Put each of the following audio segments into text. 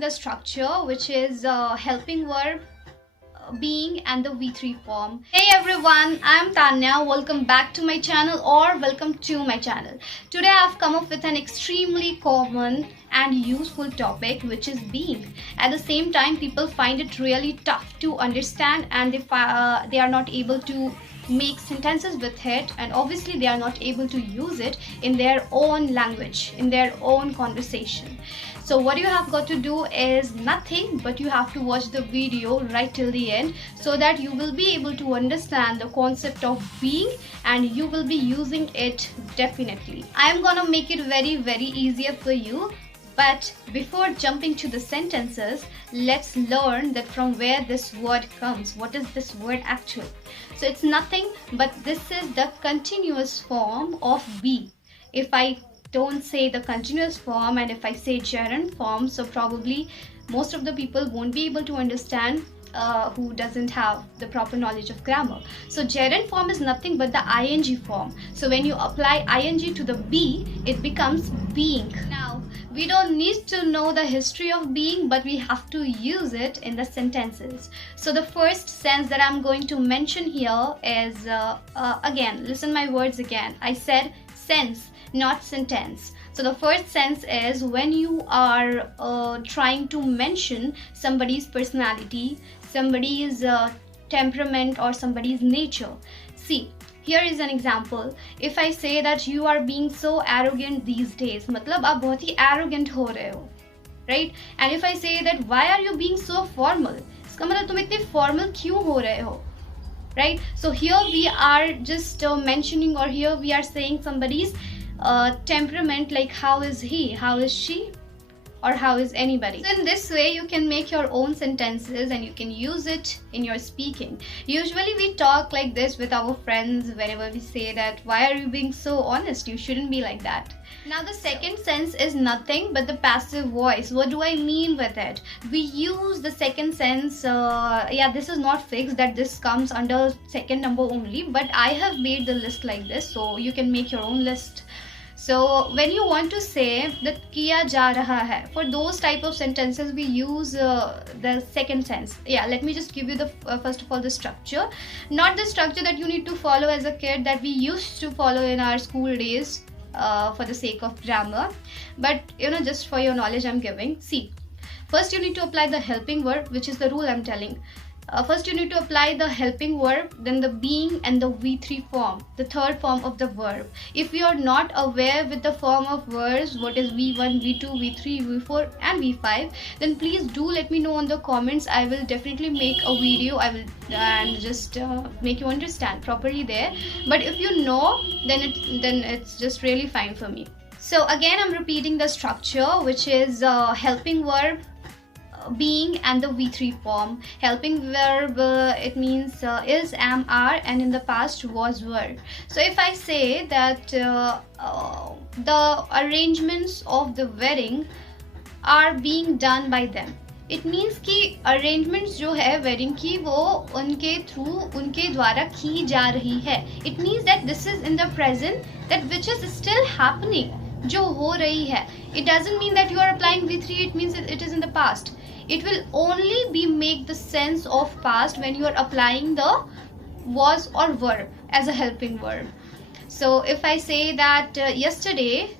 the structure, which is helping verb, being, and the V3 form. Hey everyone, I'm Tanya. Welcome back to my channel, or welcome to my channel. Today I've come up with an extremely common and useful topic, which is being. At the same time, people find it really tough to understand, and they are not able to make sentences with it, and obviously they are not able to use it in their own language, in their own conversation. So what you have got to do is nothing, but you have to watch the video right till the end, so that you will be able to understand the concept of being, and you will be using it definitely. I am gonna make it very easier for you. But before jumping to the sentences, let's learn that from where this word comes. What is this word actually? So it's nothing but this is the continuous form of be. If I don't say the continuous form, and if I say gerund form, so probably most of the people won't be able to understand who doesn't have the proper knowledge of grammar. So gerund form is nothing but the ing form. So when you apply ing to the be, it becomes being. Now, we don't need to know the history of being, but we have to use it in the sentences. So the first sense that I'm going to mention here is, again, listen my words again. I said sense, not sentence. So the first sense is when you are trying to mention somebody's personality, somebody's temperament, or somebody's nature. See, here is an example. If I say that you are being so arrogant these days, मतलब आप बहुत ही arrogant हो रहे हो, right? And if I say that why are you being so formal, इसका मतलब तुम इतने formal क्यों हो रहे हो, right? So here we are just mentioning, or here we are saying somebody's temperament, like how is he, how is she, or how is anybody. So in this way you can make your own sentences and you can use it in your speaking. Usually we talk like this with our friends whenever we say that why are you being so honest, you shouldn't be like that. Now the second sense is nothing but the passive voice. What do I mean with it? We use the second sense, yeah, this is not fixed that this comes under second number only, but I have made the list like this, so you can make your own list. So when you want to say that किया जा रहा है, for those type of sentences we use the second sense. Yeah, let me just give you the first of all the structure. Not the structure that you need to follow as a kid that we used to follow in our school days for the sake of grammar, but just for your knowledge I'm giving. See, first you need to apply the helping verb, which is the rule I'm telling. First you need to apply the helping verb, then the being and the V3 form, the third form of the verb. If you are not aware with the form of verbs, what is V1, V2, V3, V4 and V5, then please do let me know in the comments. I will definitely make a video, I will and just make you understand properly there. But if you know, then it's just really fine for me. So again I'm repeating the structure, which is helping verb, being, and the V3 form. Helping verb, it means is, am, are, and in the past was, were. So if I say that the arrangements of the wedding are being done by them, it means कि arrangements जो है wedding की वो उनके through, उनके द्वारा की जा रही है. It means that this is in the present, that which is still happening, जो हो रही है. It doesn't mean that you are applying V3, it means it is in the past. It will only be make the sense of past when you are applying the was or were as a helping verb. So if I say that yesterday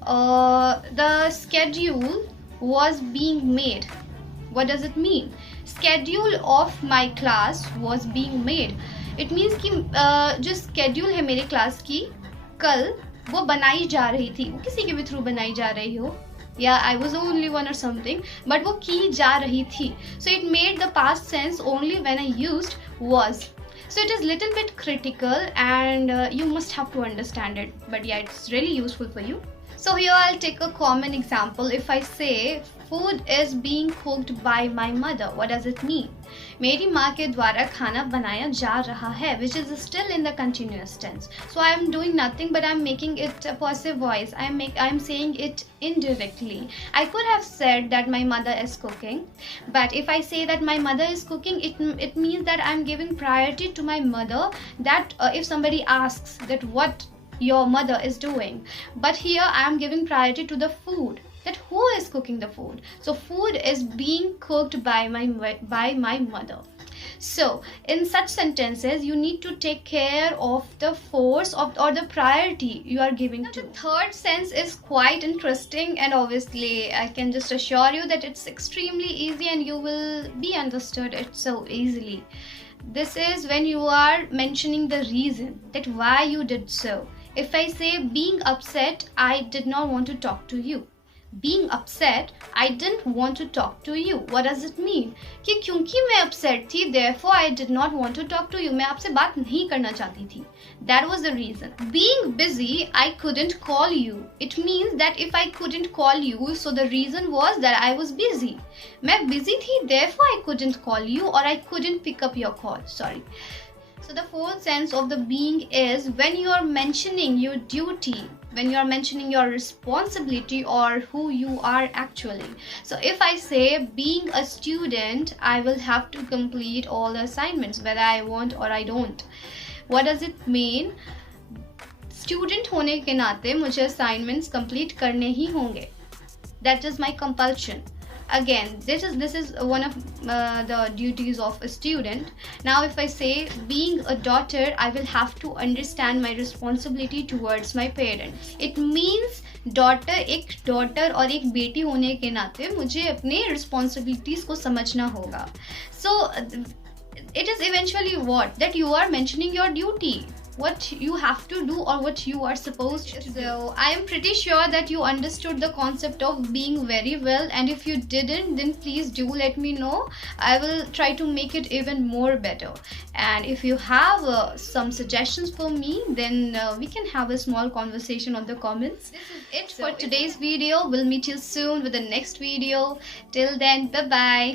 the schedule was being made, what does it mean? Schedule of my class was being made. It means कि जो schedule है मेरे class की कल वो बनाई जा रही थी, वो किसी के भी थ्रू बनाई जा रही हो, yeah, I was the only one or something, but वो की जा रही थी. So it made the past sense only when I used was. So it is little bit critical, and you must have to understand it, but yeah, it's really useful for you. So here I'll take a common example. If I say food is being cooked by my mother, what does it mean? मेरी माँ के द्वारा खाना बनाया जा रहा है, which is still in the continuous tense. So I am doing nothing, but I am making it a passive voice. I am saying it indirectly. I could have said that my mother is cooking, but if I say that my mother is cooking, it means that I am giving priority to my mother. That if somebody asks that what your mother is doing, but here I am giving priority to the food. that who is cooking the food. So food is being cooked by my mother. So in such sentences, you need to take care of the force of or the priority you are giving to. The third sense is quite interesting, and obviously I can just assure you that it's extremely easy and you will be understood it so easily. This is when you are mentioning the reason that why you did so. If I say being upset, I did not want to talk to you. Being upset, I didn't want to talk to you. What does it mean? कि क्योंकि मैं upset थी, therefore I did not want to talk to you. मैं आपसे बात नहीं करना चाहती थी. That was the reason. Being busy, I couldn't call you. It means that if I couldn't call you, so the reason was that I was busy. मैं busy थी, therefore I couldn't call you, or I couldn't pick up your call. Sorry. So the fourth sense of the being is when you are mentioning your duty, when you are mentioning your responsibility or who you are actually. So if I say being a student, I will have to complete all the assignments whether I want or I don't. What does it mean? Student होने के नाते मुझे assignments complete करने ही होंगे. That is my compulsion. Again, this is one of the duties of a student. Now if I say being a daughter, I will have to understand my responsibility towards my parents. It means एक daughter और एक बेटी होने के नाते मुझे अपने responsibilities को समझना होगा. So it is eventually what? That you are mentioning your duty, what you have to do or what you are supposed to do. So I am pretty sure that you understood the concept of being very well, and if you didn't, then please do let me know. I will try to make it even more better. And if you have some suggestions for me, then we can have a small conversation on the comments. This is it for today's video. We'll meet you soon with the next video. Till then, bye bye.